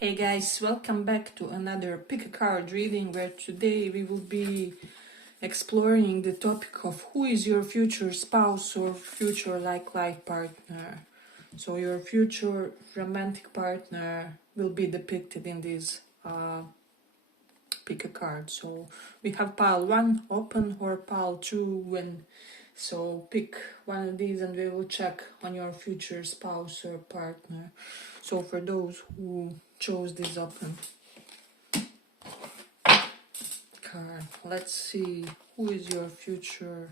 Hey guys, welcome back to another pick a card reading where today we will be exploring the topic of who is your future spouse or future life partner. So your future romantic partner will be depicted in this pick a card. So we have pile 1 open or pile 2 win. So pick one of these and we will check on your future spouse or partner. So for those who chose this open card, let's see who is your future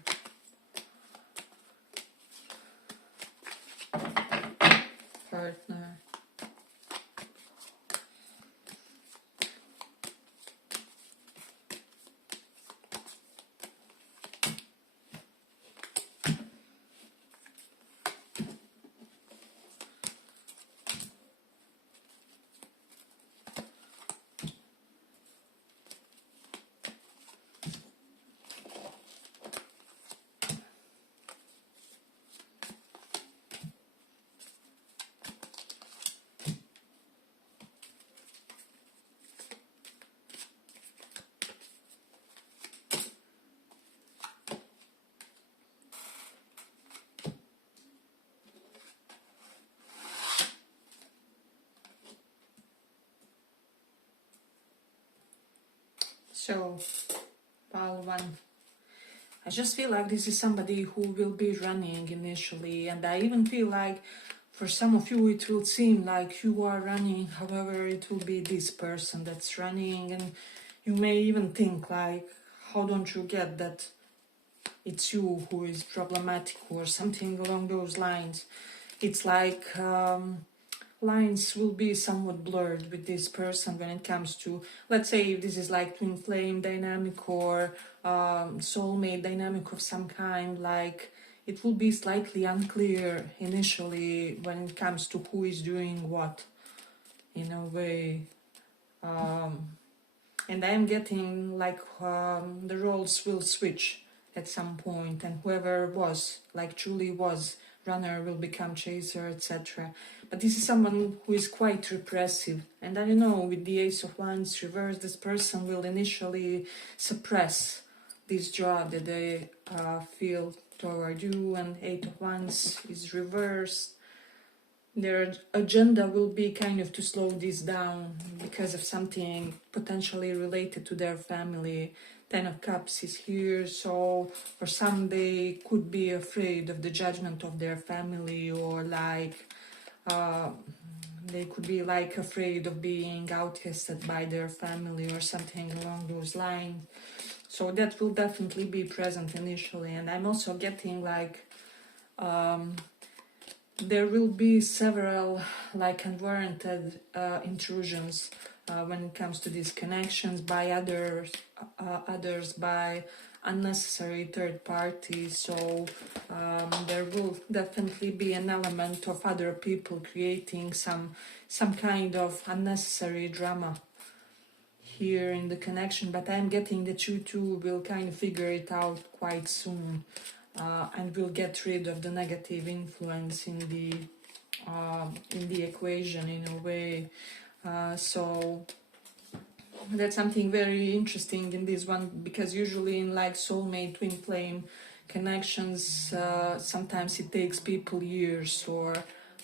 partner. So pile 1. I just feel like this is somebody who will be running initially, and I even feel like for some of you it will seem like you are running, however it will be this person that's running, and you may even think like, how don't you get that it's you who is problematic or something along those lines. It's like lines will be somewhat blurred with this person when it comes to, let's say if this is like twin flame dynamic or soulmate dynamic of some kind, like it will be slightly unclear initially when it comes to who is doing what in a way. And I am getting like the roles will switch at some point, and whoever was, like truly was, runner will become chaser, etc. But this is someone who is quite repressive, and I don't know, with the Ace of Wands reversed, this person will initially suppress this joy that they feel toward you, and Eight of Wands is reversed. Their agenda will be kind of to slow this down because of something potentially related to their family. Ten of Cups is here, so for some they could be afraid of the judgment of their family, or like they could be like afraid of being outcasted by their family or something along those lines. So that will definitely be present initially. And I'm also getting like there will be several like unwarranted intrusions when it comes to these connections by others by unnecessary third parties. So there will definitely be an element of other people creating some kind of unnecessary drama here in the connection, but I'm getting that you two will kind of figure it out quite soon. And we'll get rid of the negative influence in the equation in a way. So that's something very interesting in this one, because usually in like soulmate twin flame connections, sometimes it takes people years or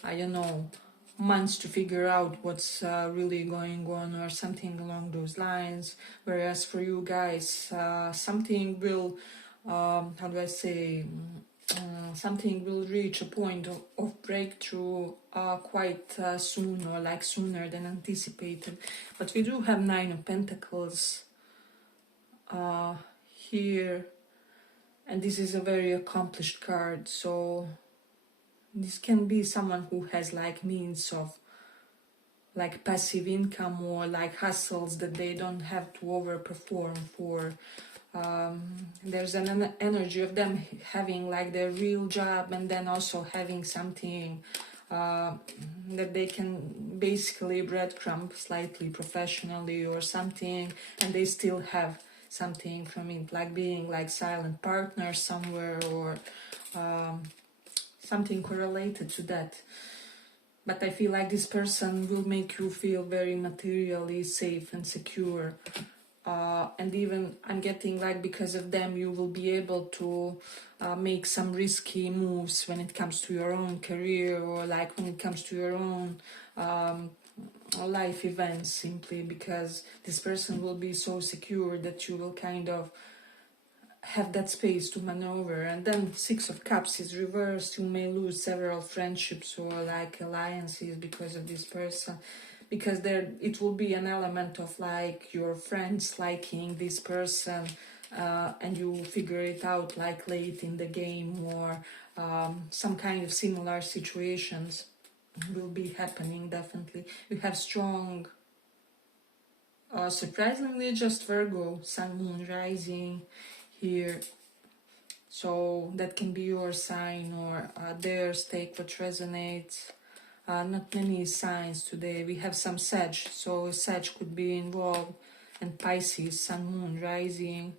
I don't know, months to figure out what's really going on or something along those lines. Whereas for you guys, something will how do I say, something will reach a point of breakthrough quite soon, or like sooner than anticipated. But we do have Nine of Pentacles here, and this is a very accomplished card, so this can be someone who has like means of like passive income or like hustles that they don't have to overperform for. There's an energy of them having like their real job and then also having something that they can basically breadcrumb slightly professionally or something, and they still have something from it, like being like silent partner somewhere or something correlated to that. but I feel like this person will make you feel very materially safe and secure. And even I'm getting like because of them you will be able to make some risky moves when it comes to your own career, or like when it comes to your own life events, simply because this person will be so secure that you will kind of have that space to maneuver. And then Six of Cups is reversed. You may lose several friendships or like alliances because of this person, because there it will be an element of like your friends liking this person, and you figure it out like late in the game, or some kind of similar situations will be happening. Definitely you have strong, surprisingly just Virgo, Sun, Moon, Rising here, so that can be your sign or theirs. Take what resonates. Not many signs today. We have some Sag, so Sag could be involved, and Pisces, Sun, Moon, Rising.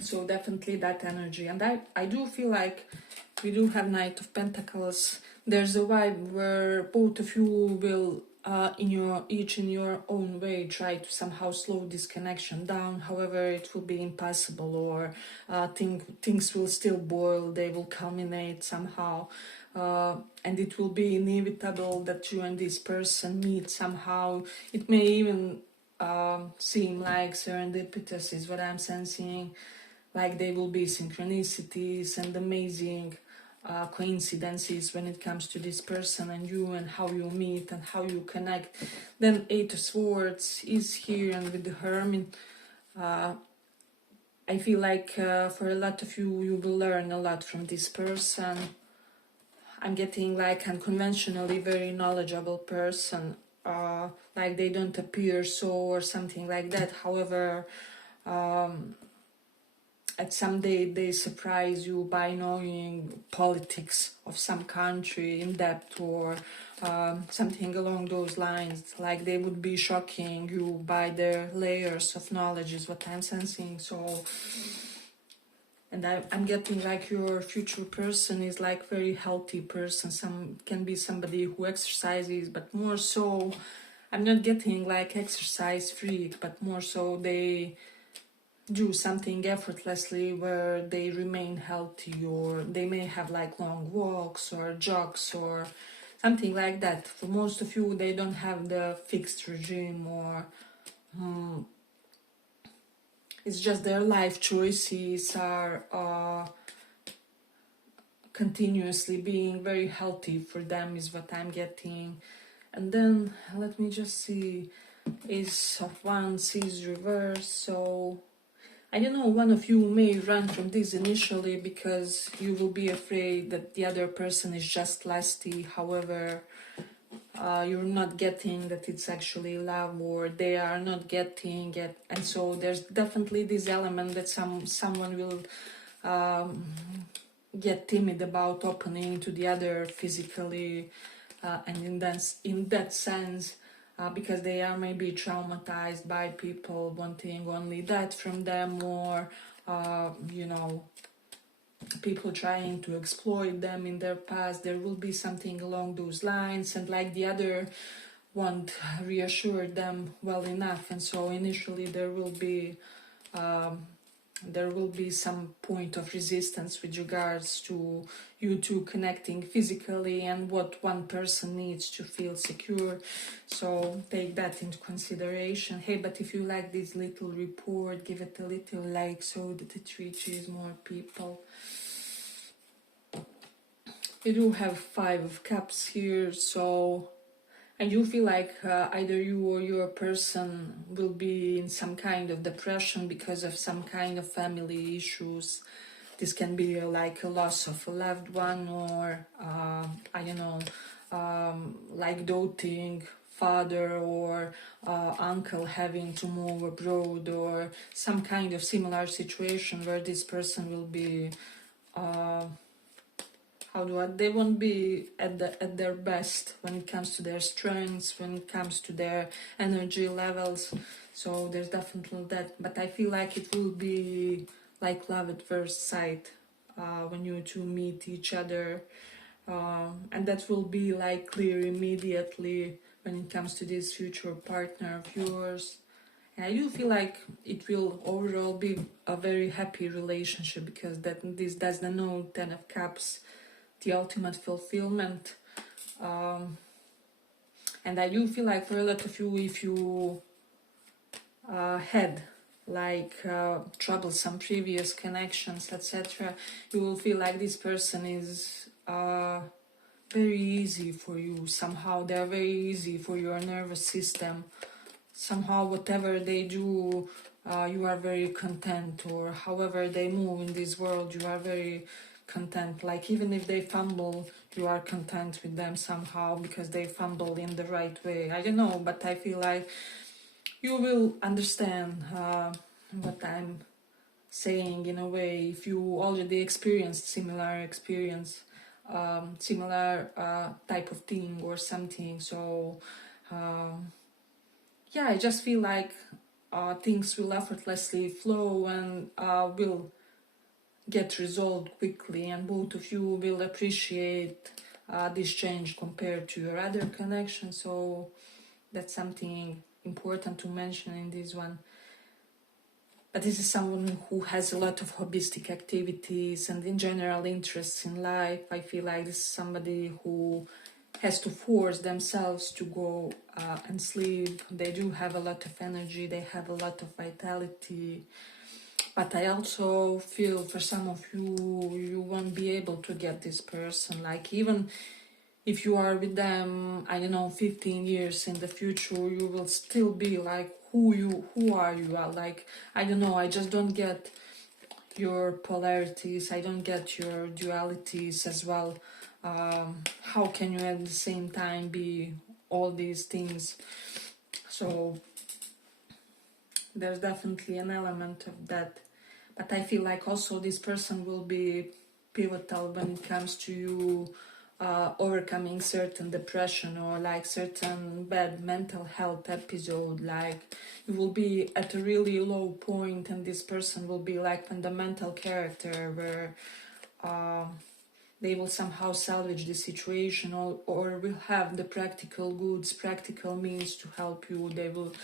So definitely that energy. And I do feel like we do have Knight of Pentacles. There's a vibe where both of you will each in your own way try to somehow slow this connection down. However, it will be impossible, or things will still boil, they will culminate somehow, and it will be inevitable that you and this person meet somehow. It may even seem like serendipitous is what I'm sensing, like there will be synchronicities and amazing coincidences when it comes to this person and you, and how you meet and how you connect. Then Eight of Swords is here, and with the Hermit, I feel like for a lot of you, you will learn a lot from this person. I'm getting like unconventionally very knowledgeable person, like they don't appear so or something like that. However, at some day they surprise you by knowing politics of some country in depth, or something along those lines. Like they would be shocking you by their layers of knowledge is what I'm sensing. So, and I'm getting like your future person is like very healthy person. Some can be somebody who exercises, but more so I'm not getting like exercise freak, but more so they do something effortlessly where they remain healthy, or they may have like long walks or jogs or something like that. For most of you, they don't have the fixed regime, or it's just their life choices are continuously being very healthy for them is what I'm getting. And then let me just see, Ace of Wands is reversed, so I don't know, one of you may run from this initially because you will be afraid that the other person is just lusty. However, you're not getting that it's actually love, or they are not getting it. And so there's definitely this element that someone will get timid about opening to the other physically, and in that sense, because they are maybe traumatized by people wanting only that from them, or people trying to exploit them in their past. There will be something along those lines, and like the other won't reassure them well enough, and so initially there will be some point of resistance with regards to you two connecting physically and what one person needs to feel secure. So take that into consideration. Hey, but if you like this little report, give it a little like so that it reaches more people. You do have Five of Cups here, so and you feel like either you or your person will be in some kind of depression because of some kind of family issues. This can be like a loss of a loved one, or I don't know, like doting father or uncle having to move abroad, or some kind of similar situation where this person will be they won't be at their best when it comes to their strengths, when it comes to their energy levels. So there's definitely that, but I feel like it will be like love at first sight when you two meet each other. and that will be like clear immediately when it comes to this future partner of yours. And I do feel like it will overall be a very happy relationship, because this does the know 10 of Cups, the ultimate fulfillment. And I do feel like for a lot of you, if you had like troublesome previous connections, etc., you will feel like this person is very easy for you. Somehow they're very easy for your nervous system. Somehow whatever they do, you are very content, or however they move in this world, you are very content. Like even if they fumble, you are content with them somehow, because they fumble in the right way. I don't know, but I feel like you will understand what I'm saying in a way if you already experienced similar experience, similar type of thing or something. So yeah, I just feel like things will effortlessly flow and will get resolved quickly, and both of you will appreciate this change compared to your other connection. So that's something important to mention in this one. But this is someone who has a lot of hobbyistic activities and in general interests in life. I feel like this is somebody who has to force themselves to go and sleep. They do have a lot of energy, they have a lot of vitality. But I also feel for some of you, you won't be able to get this person. Like even if you are with them, I don't know, 15 years in the future, you will still be like, who are you? Like, I don't know, I just don't get your polarities, I don't get your dualities as well. How can you at the same time be all these things? So there's definitely an element of that. But I feel like also this person will be pivotal when it comes to you overcoming certain depression or like certain bad mental health episode. Like you will be at a really low point, and this person will be like fundamental character where they will somehow salvage the situation, or will have the practical goods, practical means to help you. They will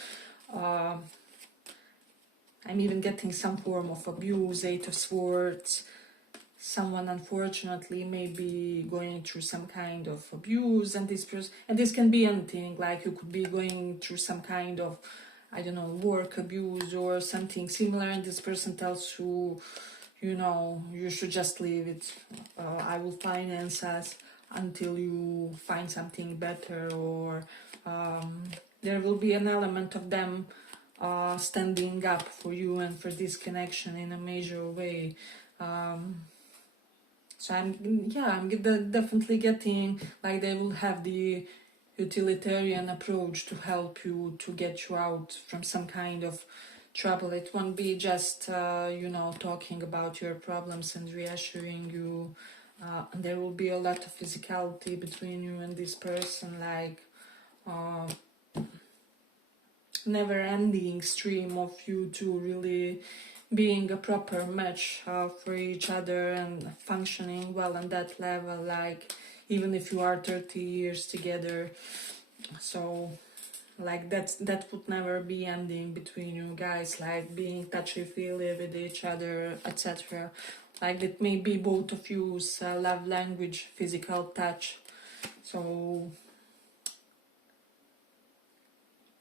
I'm even getting some form of abuse, 8 of Swords. Someone unfortunately may be going through some kind of abuse, and this can be anything. Like you could be going through some kind of, I don't know, work abuse or something similar, and this person tells you, you know, you should just leave it. I will finance us until you find something better, or there will be an element of them standing up for you and for this connection in a major way. So I'm definitely getting like they will have the utilitarian approach to help you, to get you out from some kind of trouble. It won't be just talking about your problems and reassuring you. And there will be a lot of physicality between you and this person, like never-ending stream of you two really being a proper match for each other and functioning well on that level, like even if you are 30 years together. So like that would never be ending between you guys, like being touchy-feely with each other, etc. Like it may be both of you's love language, physical touch. So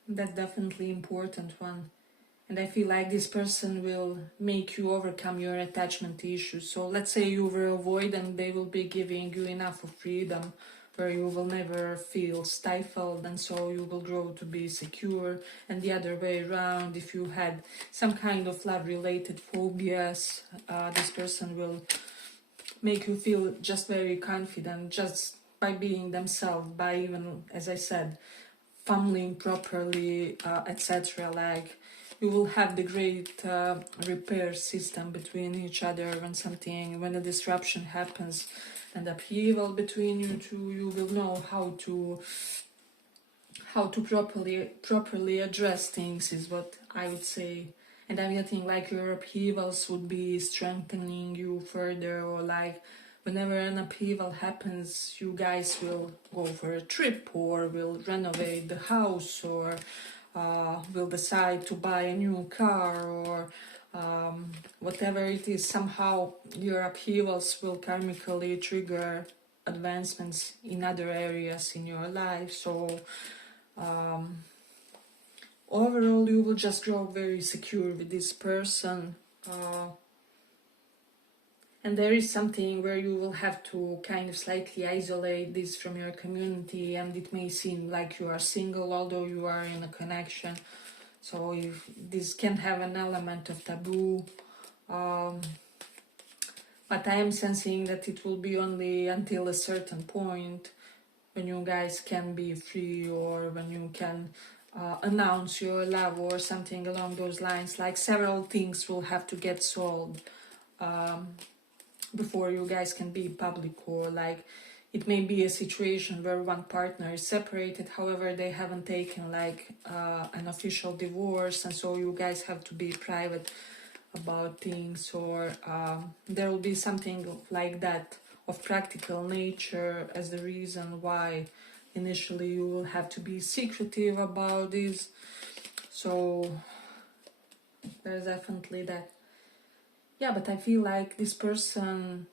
that's definitely important one. And I feel like this person will make you overcome your attachment issues. So let's say you were avoidant, they will be giving you enough of freedom where you will never feel stifled, and so you will grow to be secure. And the other way around, if you had some kind of love-related phobias, this person will make you feel just very confident just by being themselves, by even, as I said, fumbling properly, etc. Like you will have the great repair system between each other when a disruption happens and upheaval between you two. You will know how to properly address things, is what I would say. And I'm getting like your upheavals would be strengthening you further, or like whenever an upheaval happens, you guys will go for a trip, or will renovate the house, or will decide to buy a new car, or whatever it is. Somehow your upheavals will karmically trigger advancements in other areas in your life. So overall, you will just grow very secure with this person. And there is something where you will have to kind of slightly isolate this from your community, and it may seem like you are single, although you are in a connection. So if this can have an element of taboo, but I am sensing that it will be only until a certain point when you guys can be free, or when you can announce your love, or something along those lines. Like several things will have to get solved before you guys can be public, or like it may be a situation where one partner is separated, however they haven't taken like an official divorce, and so you guys have to be private about things, or there will be something like that of practical nature as the reason why initially you will have to be secretive about this. So there's definitely that. Yeah, but I feel like this person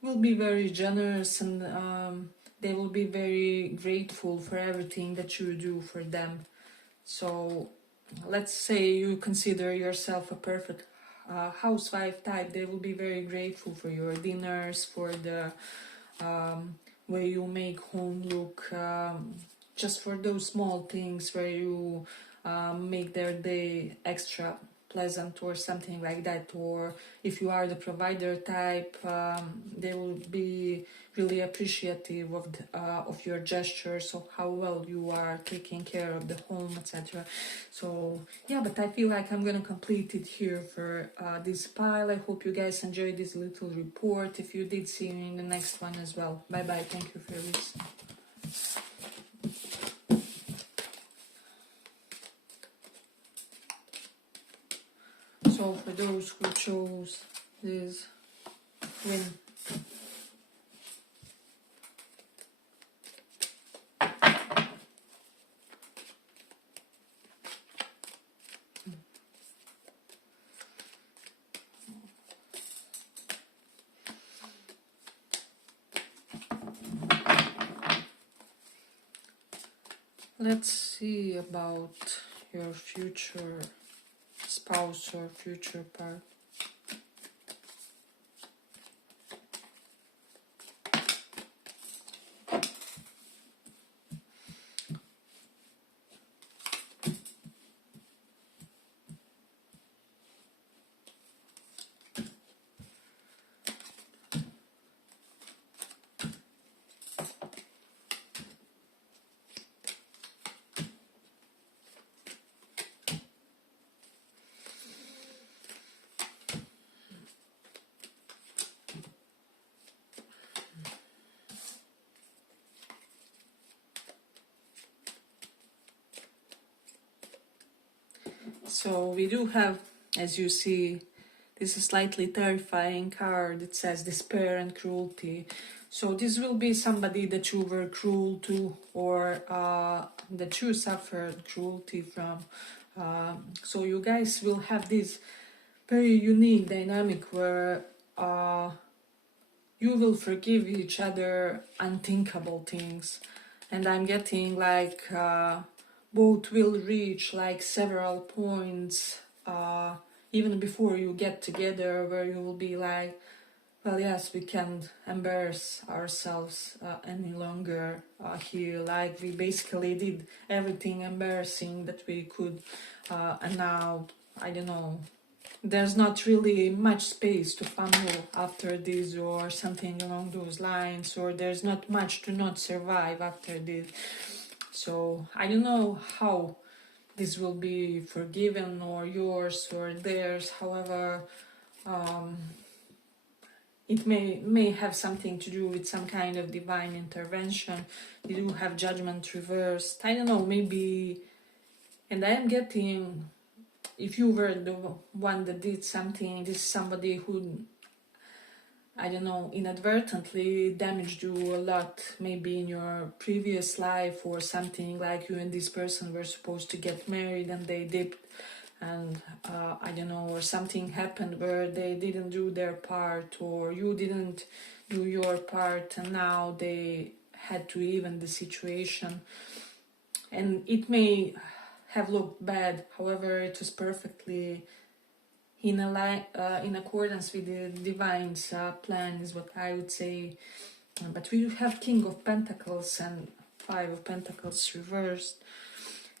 will be very generous, and they will be very grateful for everything that you do for them. So let's say you consider yourself a perfect housewife type. They will be very grateful for your dinners, for the way you make home look, just for those small things where you make their day extra pleasant, or something like that. Or if you are the provider type, they will be really appreciative of your gestures, of how well you are taking care of the home, etc. So yeah, but I feel like I'm gonna complete it here for this pile. I hope you guys enjoyed this little report. If you did, see you in the next one as well. Bye bye. Thank you for listening. So for those who chose this win, let's see about your future spouse or future partner. So we do have, as you see, this is slightly terrifying card. It says despair and cruelty. So this will be somebody that you were cruel to, or that you suffered cruelty from. So you guys will have this very unique dynamic where you will forgive each other unthinkable things. And I'm getting like both will reach like several points even before you get together, where you will be like, well, yes, we can't embarrass ourselves any longer here. Like we basically did everything embarrassing that we could, and now, I don't know, there's not really much space to fumble after this, or something along those lines, or there's not much to not survive after this. So I don't know how this will be forgiven, or yours or theirs. However, it may have something to do with some kind of divine intervention. You do have judgment reversed. I don't know, maybe. And I am getting, if you were the one that did something, this is somebody who, I don't know, inadvertently damaged you a lot, maybe in your previous life or something, like you and this person were supposed to get married and they dipped, and I don't know, or something happened where they didn't do their part or you didn't do your part, and now they had to even the situation. And it may have looked bad, however, it was perfectly in accordance with the divine's plan, is what I would say. But we have King of Pentacles and Five of Pentacles reversed.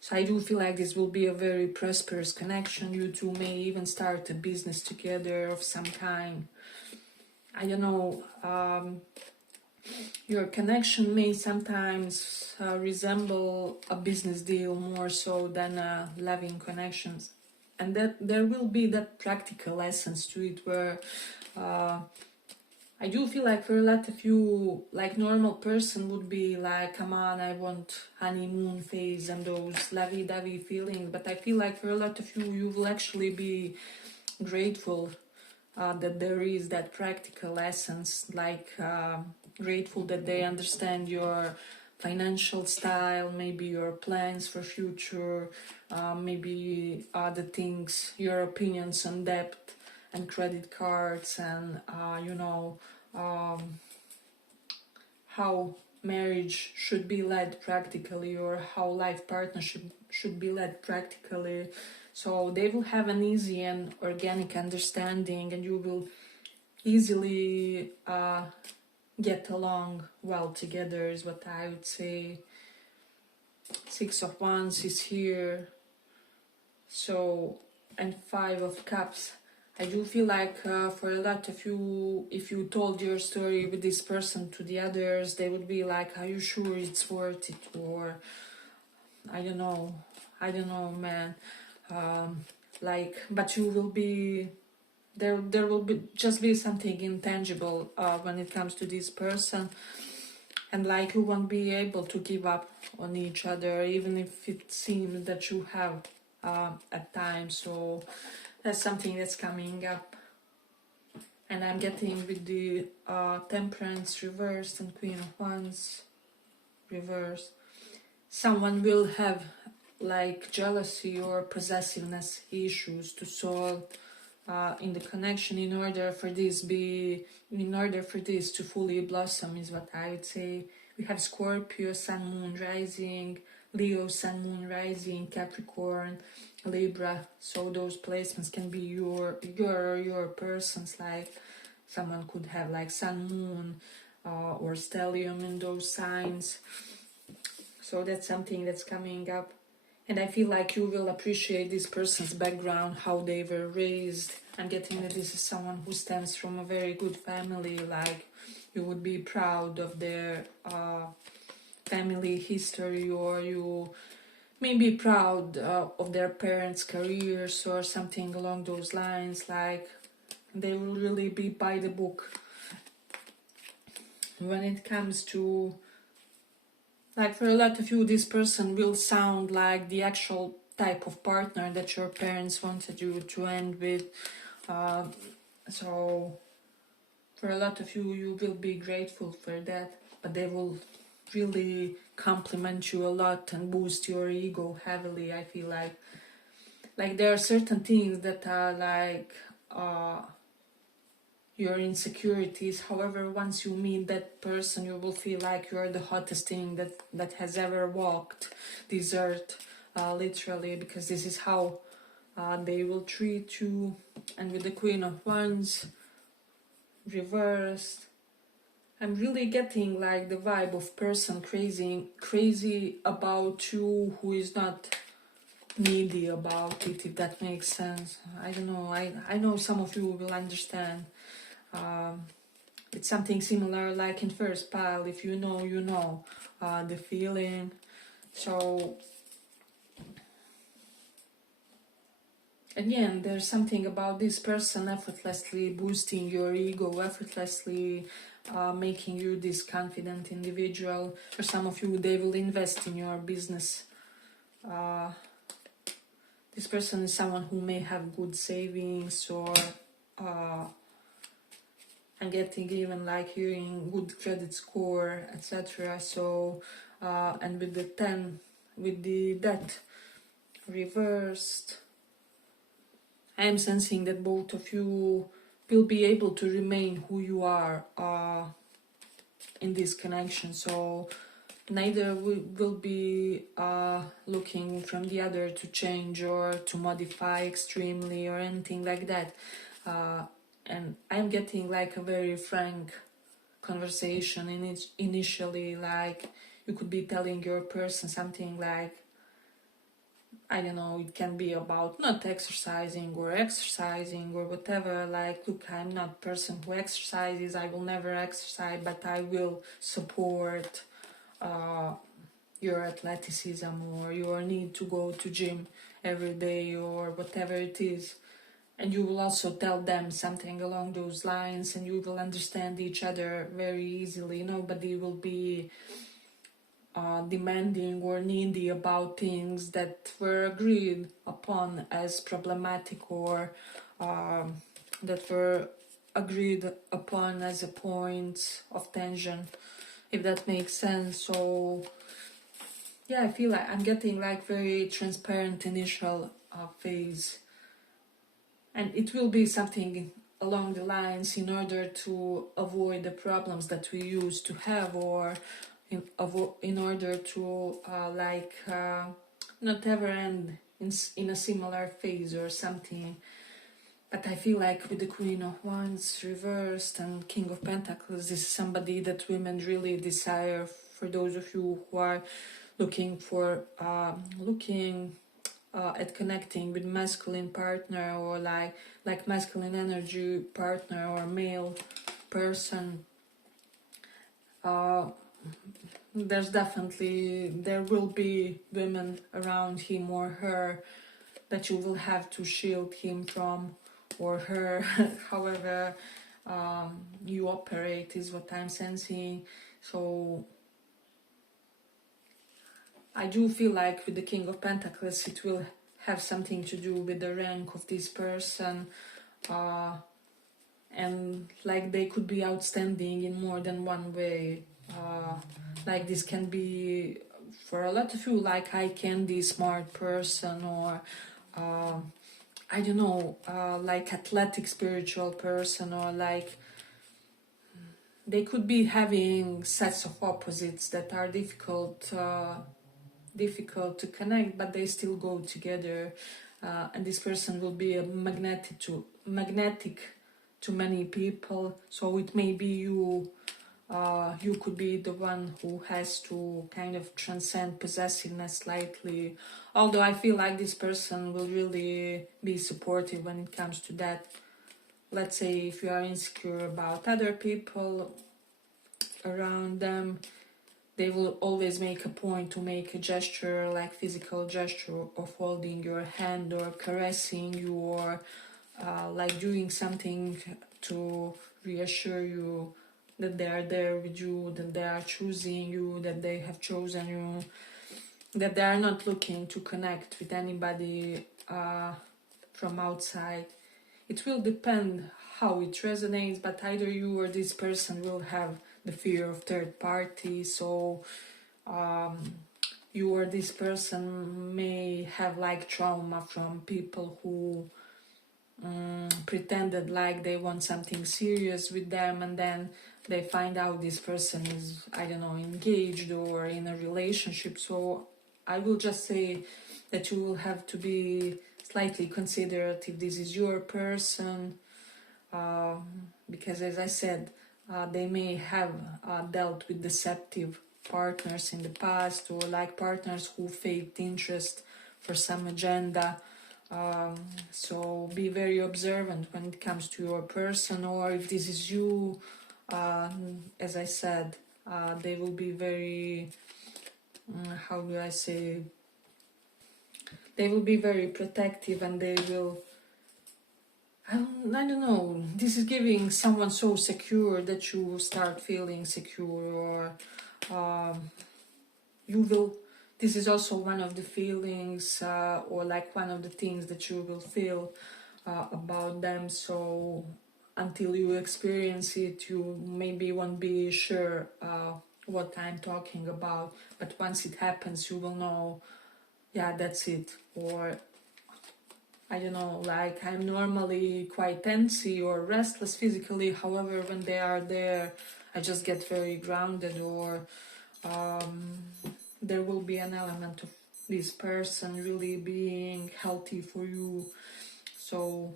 So I do feel like this will be a very prosperous connection. You two may even start a business together of some kind. I don't know. Your connection may sometimes resemble a business deal more so than a loving connections. And that there will be that practical essence to it, where I do feel like for a lot of you, like normal person would be like, come on, I want honeymoon phase and those lovey-dovey feelings. But I feel like for a lot of you, you will actually be grateful that there is that practical essence, like grateful that they understand your financial style, maybe your plans for future, maybe other things, your opinions on debt and credit cards, and you know, how marriage should be led practically, or how life partnership should be led practically. So they will have an easy and organic understanding, and you will easily get along well together, is what I would say. Six of Wands is here. So, and Five of Cups. I do feel like for a lot of you, if you told your story with this person to the others, they would be like, are you sure it's worth it? Or, I don't know, man. Like, but you will be, there will be just be something intangible when it comes to this person. And like you won't be able to give up on each other, even if it seems that you have at times. So that's something that's coming up. And I'm getting with the Temperance reversed and Queen of Wands reversed. Someone will have like jealousy or possessiveness issues to solve in the connection in order for this to fully blossom, is what I would say. We have Scorpio, Sun, Moon, Rising, Leo, Sun, Moon, Rising, Capricorn, Libra. So those placements can be your person's, like someone could have like Sun, Moon, or Stellium in those signs. So that's something that's coming up. And I feel like you will appreciate this person's background, how they were raised. I'm getting that this is someone who stems from a very good family, like you would be proud of their family history, or you may be proud of their parents' careers or something along those lines. Like they will really be by the book when it comes to, like for a lot of you, this person will sound like the actual type of partner that your parents wanted you to end with. So for a lot of you, you will be grateful for that, but they will really compliment you a lot and boost your ego heavily. I feel like there are certain things that are like your insecurities. However, once you meet that person, you will feel like you're the hottest thing that has ever walked this earth, literally, because this is how they will treat you. And with the Queen of Wands reversed, I'm really getting like the vibe of person crazy about you, who is not needy about it, if that makes sense. I don't know, I know some of you will understand. It's something similar like in first pile, if you know, you know the feeling. So again, there's something about this person effortlessly boosting your ego, effortlessly making you this confident individual. For some of you, they will invest in your business. This person is someone who may have good savings, or I'm getting even like hearing good credit score, etc. So and with the 10, with the death reversed, I am sensing that both of you will be able to remain who you are in this connection. So neither will be looking from the other to change or to modify extremely or anything like that. And I'm getting like a very frank conversation in it initially, like you could be telling your person something like, I don't know, it can be about not exercising or whatever, like, look, I'm not a person who exercises, I will never exercise, but I will support your athleticism or your need to go to gym every day or whatever it is. And you will also tell them something along those lines, and you will understand each other very easily. Nobody will be demanding or needy about things that were agreed upon as problematic or that were agreed upon as a point of tension, if that makes sense. So yeah, I feel like I'm getting like very transparent initial phase, and it will be something along the lines in order to avoid the problems that we used to have, or in order to not ever end in a similar phase or something. But I feel like with the Queen of Wands reversed and King of Pentacles, this is somebody that women really desire. For those of you who are looking for at connecting with masculine partner, or like masculine energy partner or male person, there will be women around him or her that you will have to shield him from, or her, however you operate is what I'm sensing. So I do feel like with the King of Pentacles it will have something to do with the rank of this person, and like they could be outstanding in more than one way. Like this can be for a lot of you like eye candy smart person, or I don't know, like athletic spiritual person, or like they could be having sets of opposites that are difficult to connect, but they still go together, and this person will be a magnetic to many people. So it may be you could be the one who has to kind of transcend possessiveness slightly, although I feel like this person will really be supportive when it comes to that. Let's say if you are insecure about other people around them, they will always make a point to make a gesture, like physical gesture of holding your hand or caressing you, or like doing something to reassure you that they are there with you, that they are choosing you, that they have chosen you, that they are not looking to connect with anybody from outside. It will depend how it resonates, but either you or this person will have the fear of third party. So you or this person may have like trauma from people who pretended like they want something serious with them, and then they find out this person is, I don't know, engaged or in a relationship. So I will just say that you will have to be slightly considerate if this is your person, because as I said, they may have dealt with deceptive partners in the past, or like partners who faked interest for some agenda. So be very observant when it comes to your person, or if this is you, as I said, they will be very, how do I say, they will be very protective, and they will, I don't know, this is giving someone so secure that you will start feeling secure, or you will, this is also one of the feelings, or like one of the things that you will feel about them. So until you experience it, you maybe won't be sure what I'm talking about. But once it happens, you will know, yeah, that's it. Or I don't know, like I'm normally quite tensy or restless physically. However, when they are there, I just get very grounded, or there will be an element of this person really being healthy for you. So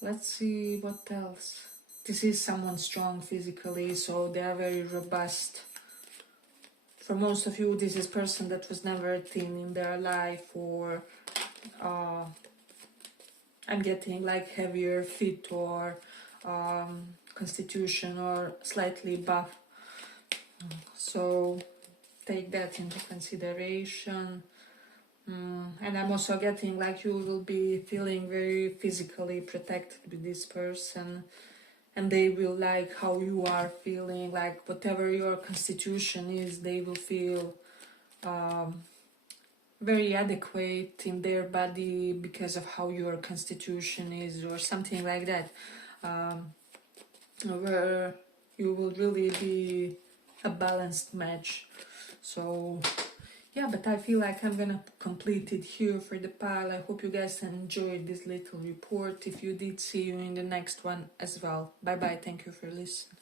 let's see what else. This is someone strong physically, so they are very robust. For most of you, this is a person that was never thin in their life, or I'm getting like heavier, fit, or constitution, or slightly buff. So take that into consideration. And I'm also getting like you will be feeling very physically protected with this person, and they will like how you are feeling, like whatever your constitution is, they will feel very adequate in their body because of how your constitution is, or something like that, where you will really be a balanced match. So yeah, but I feel like I'm gonna complete it here for the pile. I hope you guys enjoyed this little report. If you did, see you in the next one as well. Bye bye. Thank you for listening.